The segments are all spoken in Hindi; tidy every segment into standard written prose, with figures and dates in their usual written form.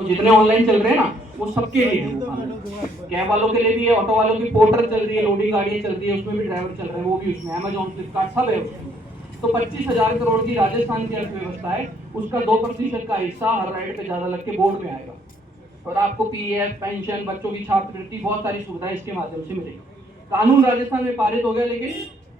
तो जितने ऑनलाइन चल रहे हैं ना वो सबके लिए है। कैब वालों के लिए भी है, ऑटो वालों की पोर्टर चल रही है, लोडिंग गाड़ियाँ चल रही है, उसमें भी ड्राइवर चल रहे हैं, वो भी उसमें अमेजॉन फ्लिपकार्ट सब है उसमें। तो 25,000 करोड़ की राजस्थान की अर्थव्यवस्था है, उसका 2% का हिस्सा हर राइड पे ज्यादा लग के बोर्ड में आएगा। और आपको पीएफ, पेंशन, बच्चों की छात्रवृत्ति, बहुत सारी सुविधाएं इसके माध्यम से मिलेगी। कानून राजस्थान में पारित हो गया लेकिन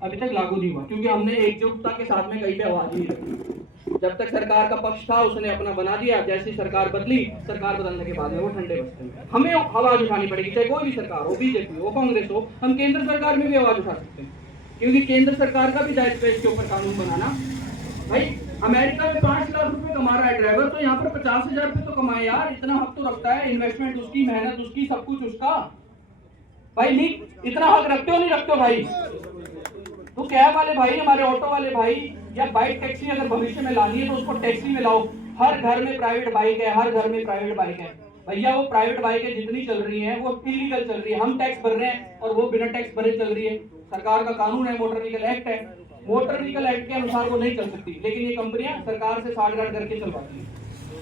अभी तक लागू नहीं हुआ, क्योंकि हमने एकजुटता के साथ में कहीं पे आवाज नहीं रखी। जब तक सरकार का पक्ष था उसने अपना बना दिया, जैसी सरकार बदली, सरकार बदलने के बाद में वो ठंडे बसते हैं। हमें आवाज उठानी पड़ेगी, चाहे कोई भी सरकार हो, बीजेपी हो, कांग्रेस हो, हम केंद्र सरकार में भी आवाज उठा सकते हैं, क्योंकि केंद्र सरकार का भी दायित्व है इसके ऊपर कानून बनाना। भाई अमेरिका में 5 लाख रुपए कमा रहा है ड्राइवर, तो यहाँ पर 50,000 रुपए तो कमाए यार, इतना हक तो रखता है, इन्वेस्टमेंट उसकी, मेहनत उसकी, सब कुछ उसका। भाई नहीं इतना हक रखते हो, नहीं रखते हो भाई? तो कैब वाले भाई, हमारे ऑटो वाले भाई, या बाइक टैक्सी अगर भविष्य में लानी है तो उसको टैक्सी में लाओ। हर घर में प्राइवेट बाइक है, हर घर में प्राइवेट बाइक है भैया। वो प्राइवेट बाइकें जितनी चल रही हैं वो इलीगल चल रही है, हम टैक्स भर रहे हैं और वो बिना टैक्स भरे चल रही है। सरकार का कानून है, मोटर व्हीकल एक्ट है, मोटर व्हीकल एक्ट के अनुसार वो नहीं चल सकती, लेकिन ये कंपनियां सरकार से साठगांठ करके चलवाती है।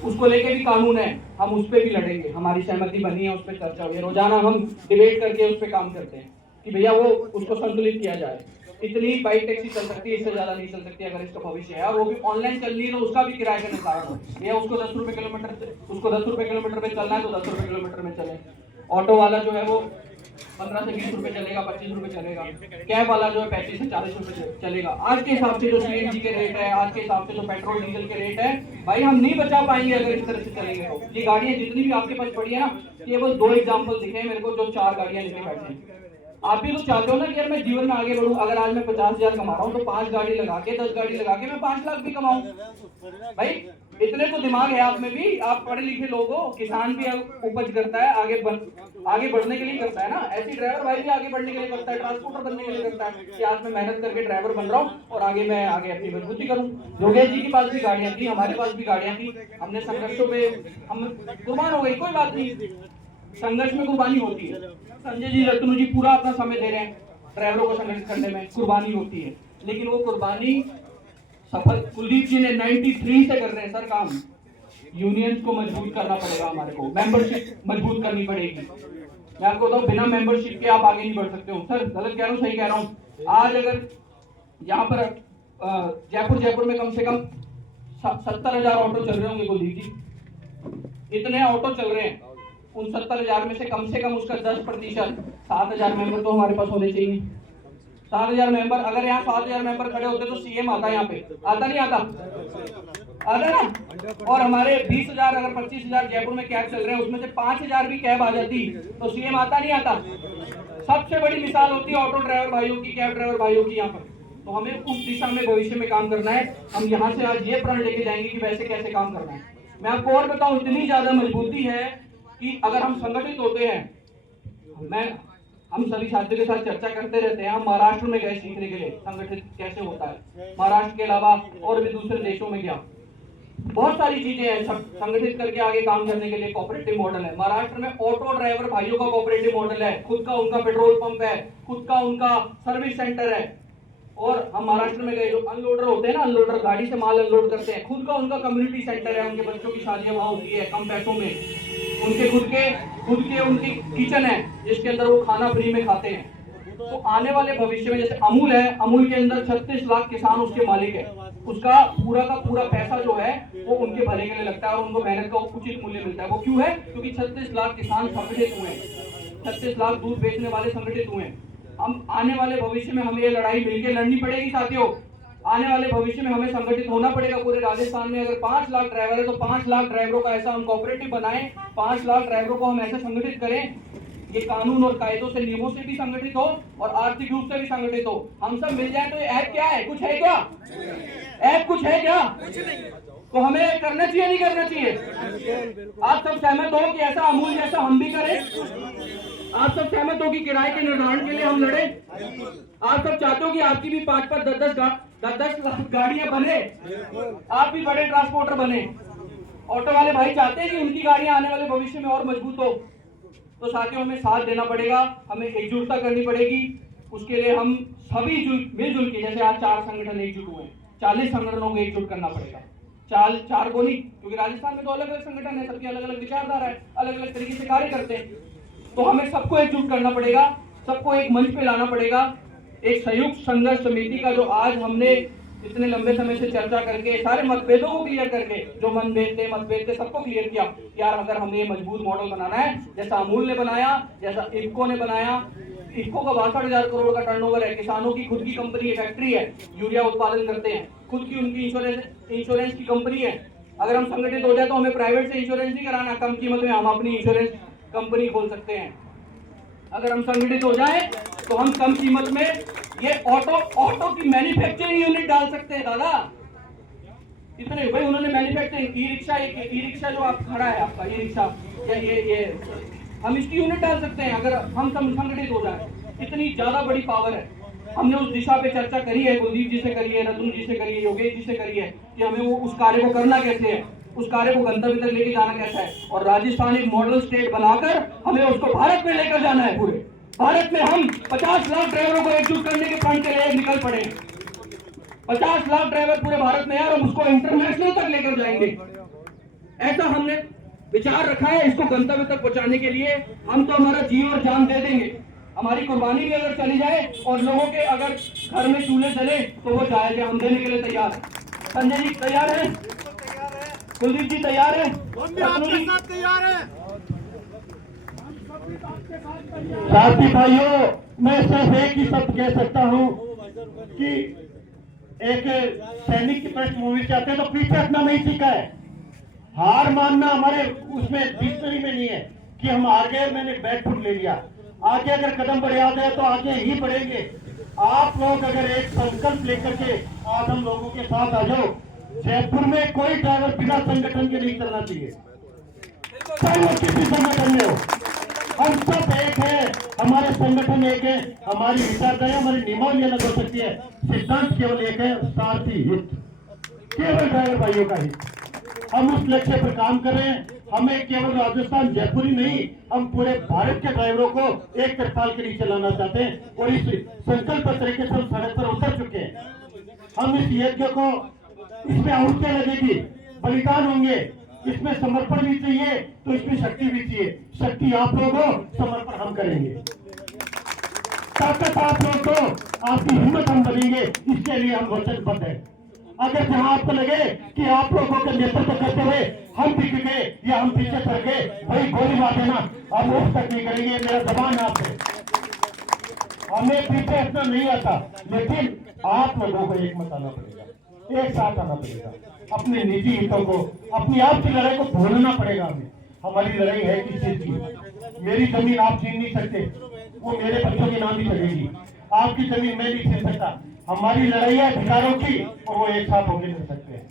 उसको लेके भी कानून है, हम उस पर भी लड़ेंगे, हमारी सहमति बनी है, उस पर चर्चा हुई है, रोजाना हम डिबेट करके उस पर काम करते हैं कि भैया वो उसको संतुलित किया जाए। इतनी बाइक टैक्सी चल सकती है, इससे ज्यादा नहीं चल सकती अगर इसका भविष्य है, और वो भी ऑनलाइन चल रही है तो उसका भी किराए का निर्धारण हो। या उसको 10 रुपए किलोमीटर, उसको 10 रुपए किलोमीटर पे चलना है तो 10 रुपए किलोमीटर में चले। ऑटो वाला जो है वो 15 से 20 रुपए चलेगा, 25 रुपए चलेगा। कैब वाला जो है 35 से 40 रुपए चलेगा। आज के हिसाब से जो सीएनजी के रेट है, आज के हिसाब से जो पेट्रोल डीजल के रेट है, भाई हम नहीं बचा पाएंगे अगर इस तरह से चलेंगे तो। ये गाड़ियां जितनी भी आपके पास पड़ी है ना, केवल 2 एग्जाम्पल दिखे मेरे को, जो 4 गाड़ियां लेके बैठे हैं। आप भी तो चाहते हो ना कि यार मैं जीवन में आगे बढ़ूं, अगर आज मैं 50,000 कमा रहा हूं तो 5 गाड़ी लगा के, 10 गाड़ी लगा के मैं 5 लाख भी कमाऊं। भाई इतने तो दिमाग है आप में भी, आप पढ़े लिखे लोग हो। किसान भी उपज करता है, आगे बढ़ने के लिए करता है ना, ऐसी ड्राइवर भाई भी आगे बढ़ने के लिए करता है, ट्रांसपोर्टर बनने के लिए करता है कि आज मैं मेहनत करके ड्राइवर बन रहा हूँ और आगे मैं आगे अपनी मजबूती करूँ। योगेश जी के पास भी गाड़ियां थी, हमारे पास भी गाड़ियां थी, हमने संघर्षों पे हम कुर्बान हो गई, कोई बात नहीं, संघर्ष में कुर्बानी होती है। संजय जी, रत्नू जी पूरा अपना समय दे रहे हैं ड्राइवरों को संगठित करने में, कुर्बानी होती है, लेकिन वो कुर्बानी सफल कुलदीप जी ने 93 से कर रहे हैं सर काम। यूनियंस को मजबूत करना पड़ेगा, हमारे को मेंबरशिप मजबूत करनी पड़ेगी। मैं आपको बताऊं, बिना मेंबरशिप के आप आगे नहीं बढ़ सकते हो। सर गलत कह रहा हूँ, सही कह रहा हूँ? आज अगर यहाँ पर जयपुर में कम से कम 70,000 ऑटो चल रहे होंगे कुलदीप जी, इतने ऑटो चल रहे हैं, उन 70,000 में से कम उसका 10%, 7,000 मेंबर तो हमारे पास होने चाहिए। 7,000 मेंबर, अगर यहाँ 7,000 मेंबर खड़े होते तो सीएम आता यहाँ पे, आता नहीं आता? आता ना? और हमारे 20,000 अगर 25,000 जयपुर में कैब चल रहे हैं, उसमें से 5,000 भी कैब आ जाती तो सीएम आता नहीं आता? सबसे बड़ी मिसाल होती है ऑटो ड्राइवर भाइयों की, कैब ड्राइवर भाइयों की यहाँ पर। तो हमें उस दिशा में भविष्य में काम करना है। हम यहाँ से आज ये प्रण लेके जाएंगे कि वैसे कैसे काम करना है। मैं आपको और बताऊं, इतनी ज्यादा मजबूती है कि अगर हम संगठित होते हैं, हम सभी साथियों के साथ चर्चा करते रहते हैं, हम महाराष्ट्र में गए सीखने के लिए संगठित कैसे होता है, महाराष्ट्र के अलावा और भी दूसरे देशों में गया, बहुत सारी चीजें हैं संगठित करके आगे काम करने के लिए। कोऑपरेटिव मॉडल है महाराष्ट्र में, ऑटो ड्राइवर भाइयों का कोऑपरेटिव मॉडल है, खुद का उनका पेट्रोल पंप है, खुद का उनका सर्विस सेंटर है। और हम महाराष्ट्र में गए, जो अनलोडर होते हैं ना, अनलोडर गाड़ी से माल अनलोड करते हैं, खुद का उनका कम्युनिटी सेंटर है, उनके बच्चों की शादियां वहां होती है कम पैसों में, उनके खुद के उनकी किचन है जिसके अंदर वो खाना फ्री में खाते हैं। तो आने वाले भविष्य में जैसे अमूल है, अमूल के अंदर 36 लाख किसान उसके मालिक है, उसका पूरा का पूरा पैसा जो है वो उनके भले के लिए लगता है और उनको मेहनत का उचित मूल्य मिलता है। वो क्यों है? क्योंकि 36 लाख किसान संगठित हुए हैं, 36 लाख दूध बेचने वाले संगठित हुए हैं। हम आने वाले भविष्य में हमें ये लड़ाई मिलकर लड़नी पड़ेगी साथियों। आने वाले भविष्य में हमें संगठित होना पड़ेगा। पूरे राजस्थान में अगर 5 लाख ड्राइवर है तो 5 लाख ड्राइवरों का ऐसा हम कोऑपरेटिव बनाएं, 5 लाख ड्राइवरों को हम ऐसे संगठित करें, ये कानून और कायदों से, नियमों से भी संगठित हो और आर्थिक रूप से भी संगठित हो। हम सब मिल जाए तो ये ऐप क्या है? कुछ है क्या? ऐप कुछ है क्या? तो हमें करना चाहिए, नहीं करना चाहिए? आप सब सहमत हो कि ऐसा अमूल जैसा हम भी करें? आप सब सहमत हो कि किराए के निर्धारण के लिए हम लड़े? आप सब चाहते हो कि आपकी भी 5-5, 10-10 गाड़ियां बने, आप भी बड़े ट्रांसपोर्टर बने। ऑटो वाले भाई चाहते हैं कि उनकी गाड़ियां आने वाले भविष्य में और मजबूत हो। तो साथियों, हमें साथ देना पड़ेगा, हमें एकजुटता करनी पड़ेगी। उसके लिए हम सभी मिलजुल के, जैसे आज 4 संगठन एकजुट हुए हैं, 40 संगठनों को एकजुट करना पड़ेगा। चार को नहीं, क्योंकि राजस्थान में तो अलग अलग संगठन है, सबकी अलग अलग विचारधारा है, अलग अलग तरीके से कार्य करते हैं। तो हमें सबको एकजुट करना पड़ेगा, सबको एक मंच पे लाना पड़ेगा। एक संयुक्त संघर्ष समिति का जो आज हमने इतने लंबे समय से चर्चा करके सारे मतभेदों को क्लियर करके, जो मतभेद थे सबको क्लियर किया। यार अगर हमें ये मजबूत मॉडल बनाना है, जैसा अमूल ने बनाया, जैसा इफको ने बनाया। इफको का 62,000 करोड़ का टर्नओवर है, किसानों की खुद की कंपनी है, फैक्ट्री है, यूरिया उत्पादन करते हैं, खुद की उनकी इंश्योरेंस की कंपनी है। अगर हम संगठित हो जाए तो हमें प्राइवेट से इंश्योरेंस नहीं कराना, कम कीमत में हम अपनी इंश्योरेंस कंपनी खोल सकते हैं। अगर हम संगठित हो जाए तो हम कम कीमत में ये ऑटो की मैन्युफैक्चरिंग यूनिट डाल सकते हैं। दादा इतने भाई उन्होंने मैन्युफैक्चरिंग ई रिक्शा जो आप खड़ा है आपका ई रिक्शा, ये हम इसकी यूनिट डाल सकते हैं अगर हम संगठित हो जाए। इतनी ज्यादा बड़ी पावर है। हमने उस दिशा पे चर्चा करी है, कुलदीप जी से करी है, रतन जी से करी है, योगेश जी से करी है कि हमें वो उस कार्य को करना कैसे है, उस कार्य को गंतव्य तक लेके जाना कैसा है। और राजस्थान एक मॉडल स्टेट बनाकर हमें उसको भारत में लेकर जाना है। पूरे भारत में हम 50 लाख ड्राइवरों को एकजुट करने के प्रण के लिए निकल पड़े। 50 लाख ड्राइवर पूरे भारत में है और हम उसको इंटरनेशनल तक लेकर जाएंगे। ऐसा हमने विचार रखा है। इसको गंतव्य तक पहुंचाने के लिए हम तो हमारा जी और जान दे देंगे। हमारी कुर्बानी भी अगर चली जाए और लोगों के अगर घर में चूल्हे जले तो वो जाएंगे, हम देने के लिए तैयार है। संजय जी तैयार है, कुलदीप जी तैयार है, तैयार है। साथी भाइयों, मैं सिर्फ एक ही शब्द कह सकता हूं कि एक सैनिक की पृष्ठभूमि से आते हैं तो पीछे हटना नहीं सीखा है। हार मानना हमारे उसमें डिक्शनरी में नहीं है कि हम हार गए, मैंने बैक फुट ले लिया। आगे अगर कदम बढ़ा गए तो आगे ही बढ़ेंगे। आप लोग अगर एक संकल्प लेकर के आज हम लोगों के साथ आ जाओ। जयपुर में कोई ड्राइवर बिना संगठन के नहीं चलना चाहिए, चाहे वो किसी संगठन में हो। हम सब एक है, हमारे संगठन एक है, हमारी विचारधारा, हमारी नियमावली अलग हो सकती है, सिद्धांत केवल एक है, सारथी हित, केवल ड्राइवर भाइयों का हित। हम उस लक्ष्य पर काम कर रहे हैं। हमें केवल राजस्थान जयपुर ही नहीं, हम पूरे भारत के ड्राइवरों को एक तरपाल के नीचे लाना चाहते हैं और इस संकल्प तरीके से हम सड़क पर उतर चुके हैं। हम इस यज्ञ को, इसमें आहुतियां लगेगी, बलिदान होंगे, इसमें समर्पण भी चाहिए तो इसमें शक्ति भी चाहिए। शक्ति आप लोग हो, समर्पण हम करेंगे। ताकत आप लोग हो, आपकी हिम्मत हम बनेंगे, इसके लिए हम वचनबद्ध हैं। अगर जहां आपको लगे कि आप लोगों के नेतृत्व करते हुए हम दिख गए या हम पीछे सर गए, वही गोली मार देना, हम उस तक नहीं करेंगे। मेरा जबान आपसे, हमें पीछे हटना नहीं आता, लेकिन आप लोगों को एक मत आना पड़ेगा, एक साथ आना पड़ेगा। अपने निजी हितों को, अपनी आपकी लड़ाई को भूलना पड़ेगा हमें। हमारी लड़ाई है किस चीज की? मेरी जमीन आप छीन नहीं सकते, वो मेरे बच्चों के नाम ही चलेगी। आपकी जमीन मैं नहीं छीन सकता। हमारी लड़ाई है अधिकारों की और वो एक साथ होकर लड़ सकते हैं,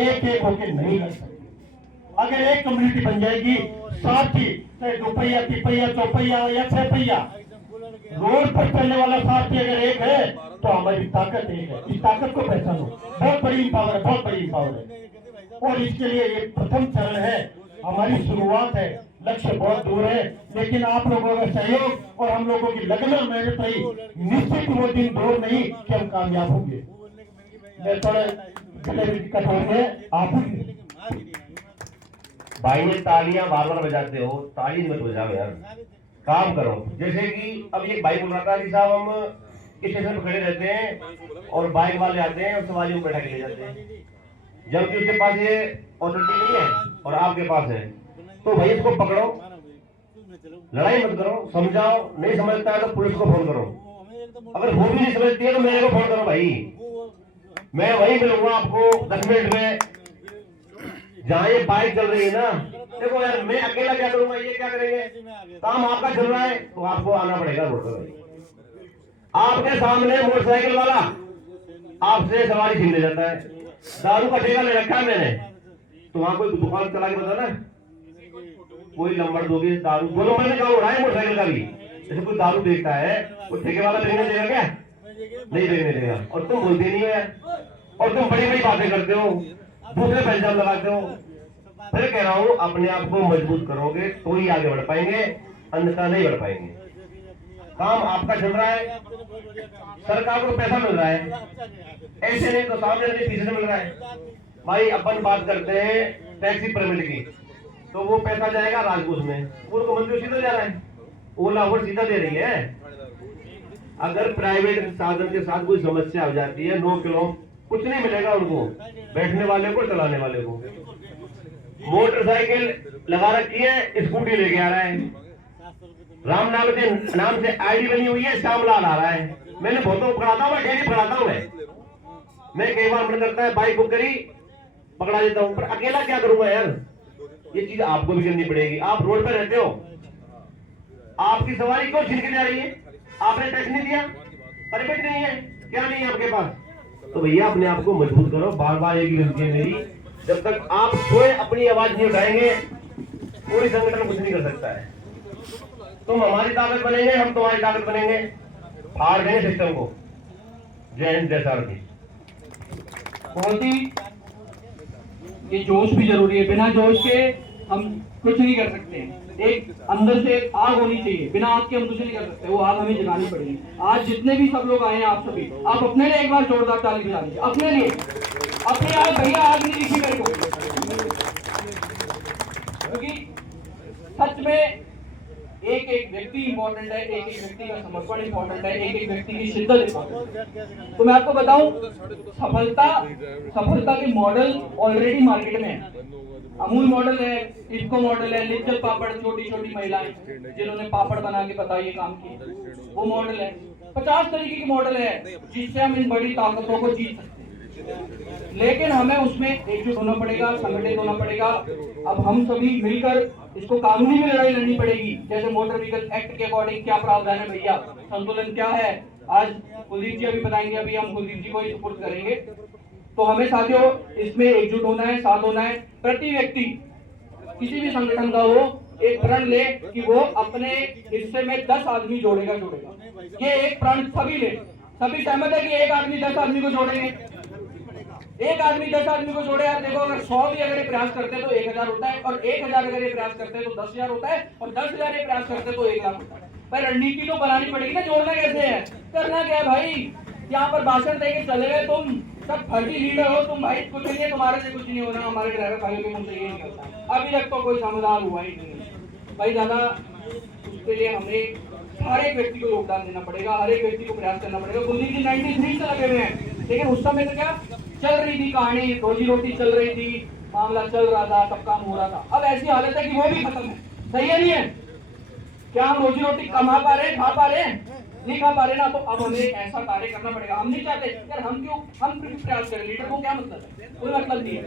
एक एक होकर नहीं लड़ सकते। अगर एक कम्युनिटी बन जाएगी, साथी चाहे 2 पहिया, 3 पहिया, 4 पहिया या 6 पहिया, रोड पर चलने वाला साथी अगर एक है तो हमारी ताकत एक है। इस ताकत को पहचानो, बहुत बड़ी पावर है, बहुत बड़ी पावर है। और इसके लिए ये प्रथम चरण है, हमारी शुरुआत है। लक्ष्य बहुत दूर है, लेकिन आप लोगों का सहयोग और हम लोगों की लगन और मेहनत रही, निश्चित वो दिन दूर नहीं कि हम कामयाब होंगे। मैं थोड़ा दिक्कत हो गए, आप भाई ने तालियां बार बार बजाते हो, ताली मत बजाओ यार, काम करो। जैसे कि अब ये भाई बोल रहा था कि साहब हम स्टेशन पर खड़े रहते हैं और बाइक वाले आते हैं और सवारियों को बैठा के ले जाते हैं, जबकि उसके पास ये ऑथोरिटी नहीं है और आपके पास है। तो भाई इसको पकड़ो, लड़ाई मत करो, समझाओ। नहीं समझता है तो पुलिस को फोन करो, अगर वो भी नहीं समझती है तो मेरे को फोन करो भाई, मैं वही मिलूंगा आपको 10 मिनट में जहां ये बाइक चल रही है ना। देखो यार, मैं अकेला क्या करूंगा, ये क्या करेंगे? काम आपका चल रहा है तो आपको आना पड़ेगा रोड पर। आपके सामने मोटरसाइकिल वाला आपसे सवारी छीन ले जाता है, दारू का ठेका ले रखा है मैंने, तो वहां कोई दुकान चला के बता ना, कोई नंबर दोगे दारू, 2 नंबर में काम हो रहा है मोटरसाइकिल का भी। जैसे कोई दारू देखता है, वो ठेके वाला देखने देगा क्या? नहीं देखने देगा। और तुम बोलते नहीं हो यार, और तुम बड़ी बड़ी बातें करते हो, दूसरे पे इल्जाम लगाते हो। फिर कह रहा हूं, अपने आप को मजबूत करोगे तो ही आगे बढ़ पाएंगे, अन्यथा नहीं बढ़ पाएंगे। काम आपका चल रहा है, सरकार को पैसा मिल रहा है, ऐसे नहीं तो सामने नहीं पीछे मिल रहा है। भाई अपन बात करते हैं टैक्सी परमिट की, तो वो पैसा जाएगा राजकोष में, पूर्व मंत्री सीधा जा रहा है, ओला उबर सीधा दे रही है। अगर प्राइवेट साधन के साथ कोई समस्या हो जाती है, 9 किलो कुछ नहीं मिलेगा उनको, बैठने वाले को, चलाने वाले को। मोटरसाइकिल लगा रखी है, स्कूटी लेके आ रहा है, राम नाम से आईडी बनी हुई है, श्यामलाल आ रहा है। मैंने बहुतों को पकड़ाता हूँ, डेली पकड़ाता हूँ मैं कई बार मन करता है बाइक बुक करी पकड़ा देता हूँ, पर अकेला क्या करूंगा यार, ये चीज आपको भी करनी पड़ेगी। आप रोड पे रहते हो, आपकी सवारी क्यों छीन के जा रही है? आपने टैक्स नहीं दिया, परमिट नहीं है, क्या नहीं है आपके पास? तो भैया अपने आप को मजबूत करो। बार बार एक गलती है मेरी, जब तक आप स्वयं अपनी आवाज नहीं उठाएंगे कोई संगठन कुछ नहीं कर सकता है। तुम हमारी ताकत बनेंगे, हम तुम्हारी ताकत बनेंगे, फाड़ देंगे सिस्टम को। जय हिंद, जय सारथी। बहुत ही ये जोश भी जरूरी है, बिना जोश के हम कुछ नहीं कर सकते हैं। एक अंदर से एक आग होनी चाहिए, बिना आग के हम कुछ नहीं कर सकते, वो आग हमें जगानी पड़ेगी। आज जितने भी सब लोग आए हैं, आप सभी, आप अपने लिए एक बार जोरदार ताली बजा लीजिए, अपने लिए। अपनी आग, भैया आग नहीं दिखी मेरे को, क्योंकि सच में एक एक व्यक्ति इंपॉर्टेंट है, एक एक व्यक्ति का समर्पण इंपॉर्टेंट है, एक एक व्यक्ति की शिद्दत इंपॉर्टेंट है। तो मैं आपको बताऊं, सफलता के मॉडल ऑलरेडी मार्केट में है। अमूल मॉडल है, इफ्को मॉडल है, लिज्जत पापड़, छोटी छोटी महिलाएं जिन्होंने पापड़ बना के बताइए काम किए, वो मॉडल है। 50 तरीके के मॉडल है जिससे हम इन बड़ी ताकतों को जीत सकते हैं। लेकिन हमें उसमें एकजुट होना पड़ेगा, संगठित होना पड़ेगा। अब हम सभी मिलकर इसको कानूनी में लड़ाई लड़नी पड़ेगी। जैसे मोटर व्हीकल एक्ट के अकॉर्डिंग क्या प्रावधान है भैया, संतुलन क्या है, आज कुलदीप जी अभी बताएंगे, अभी हम कुलदीप जी को ही सुपुर्द करेंगे। तो हमें साथियों इसमें एकजुट होना है, साथ होना है। प्रति व्यक्ति किसी भी संगठन का हो एक प्रण ले कि वो अपने हिस्से में 10 आदमी जोड़ेगा। ये एक प्रण सभी ले, सभी सहमत है कि एक आदमी 10 आदमी को जोड़ेंगे, एक आदमी 10 आदमी को जोड़े। यार देखो, अगर 100 भी अगर ये प्रयास करते हैं तो 1000 होता है, और 1000 अगर ये प्रयास करते हैं तो 10,000 होता है, और 10,000 ये प्रयास करते हैं तो 1,00,000 होता है। पर रणनीति तो बनानी पड़ेगी ना, जोड़ना कैसे है, करना क्या है भाई। यहाँ पर भाषण देके चले गए, तुम सब फर्जी लीडर हो, तुम भाई कुछ नहीं है, तुम्हारे से कुछ नहीं होना, हमारे ड्राइवर भाइयों के मुंह से ये निकलता। अभी तक तो कोई समाधान हुआ ही नहीं भाई दादा। उसके लिए हमें हर एक व्यक्ति को योगदान देना पड़ेगा, हर एक व्यक्ति को प्रयास करना पड़ेगा। कुलदीप जी 93 से लगे हुए हैं, लेकिन उस समय तो क्या चल रही थी कहानी, रोजी रोटी चल रही थी, मामला चल रहा था, सब काम हो रहा था। अब ऐसी हालत है कि वो भी खत्म है। सही है नहीं है? क्या हम रोजी रोटी कमा पा रहे हैं, खा पा रहे हैं? नहीं खा पा रहे ना, तो अब हमें ऐसा कार्य करना पड़ेगा। हम नहीं चाहते यार, हम प्रयास करें, लीडर को क्या मतलब है, कोई मतलब नहीं है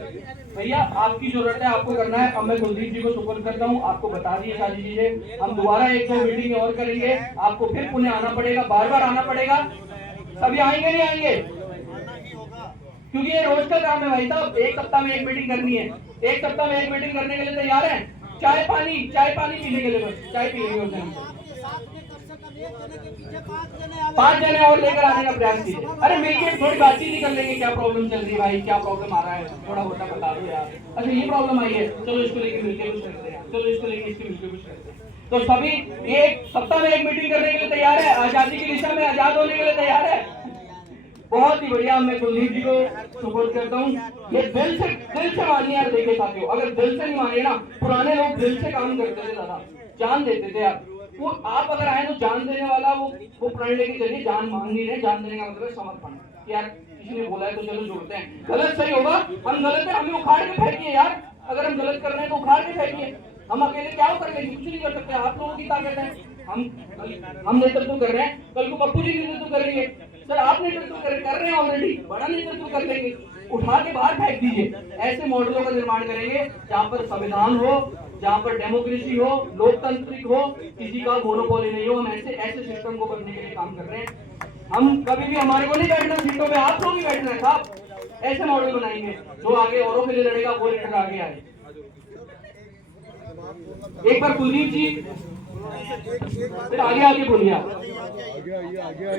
भैया। आपकी जरूरत है, आपको करना है। अब मैं कुलदीप जी को सुपुर्द करता हूँ, आपको बता दिए सारी चीजें। हम दोबारा 1-2 मीटिंग और करेंगे, आपको फिर पुणे आना पड़ेगा, बार बार आना पड़ेगा। सभी आएंगे नहीं आएंगे? क्योंकि ये रोज का काम है भाई साहब। एक सप्ताह में एक मीटिंग करनी है, एक सप्ताह में एक मीटिंग करने के लिए तैयार है? चाय पानी पीने के लिए, बस चाय पीएंगे उस दिन। 5 जने और लेकर आने का प्रयास कीजिए। अरे मिलकर थोड़ी बातचीत ही कर लेंगे, क्या प्रॉब्लम चल रही है भाई, क्या प्रॉब्लम आ रहा है, थोड़ा होता बता दो यार। अच्छा ये प्रॉब्लम आई है, चलो इसको लेकर मिलकर कुछ करते हैं, चलो इसको लेकर इसके मिलकर कुछ करते हैं। तो सभी एक सप्ताह में एक मीटिंग करने के लिए तैयार है, आजादी की दिशा में आजाद होने के लिए तैयार है। बहुत ही बढ़िया। मैं कुलदीप जी को सपोर्ट करता हूँ। ये दिल से मानिए यार। देखिए साथियों, अगर दिल से नहीं मानिए ना, पुराने लोग दिल से काम करते थे दादा, जान देते थे यार। वो आप अगर आए तो जान देने वाला वो प्रण लेके चलिए। जान मांग नहीं रहे, जान देने का मतलब है समर्पण। यार किसी ने बोला है तो चलो जोड़ते हैं। गलत सही होगा, हम गलत है, हमें उखाड़ के फेंकिए यार। अगर हम गलत कर रहे हैं तो उखाड़ के फेंकिए। हम अकेले क्या कर लेंगे, कुछ नहीं कर सकते। आप लोगों की ताकत है। हम नेतृत्व कर रहे हैं, कल को पप्पू जी नेतृत्व करेंगे। सर आप नेतृत्व कर रहे हैं ऑलरेडी, बड़ा नेतृत्व कर लेंगे। उठा के बाहर फेंक दीजिए। ऐसे मॉडलों का निर्माण करेंगे जहाँ पर संविधान हो, जहाँ पर डेमोक्रेसी हो, लोकतांत्रिक हो, किसी का मोनोपोली नहीं हो। हम ऐसे सिस्टम को करने के लिए काम कर रहे हैं। हम कभी भी हमारे को नहीं बैठना सीटों पे, आप लोग ही बैठना है साहब। ऐसे मॉडल बनाएंगे जो आगे औरों के लिए लड़ेगा, वो लीडर आगे आए। एक बार कुलदीप जी फिर आगे बोलिए।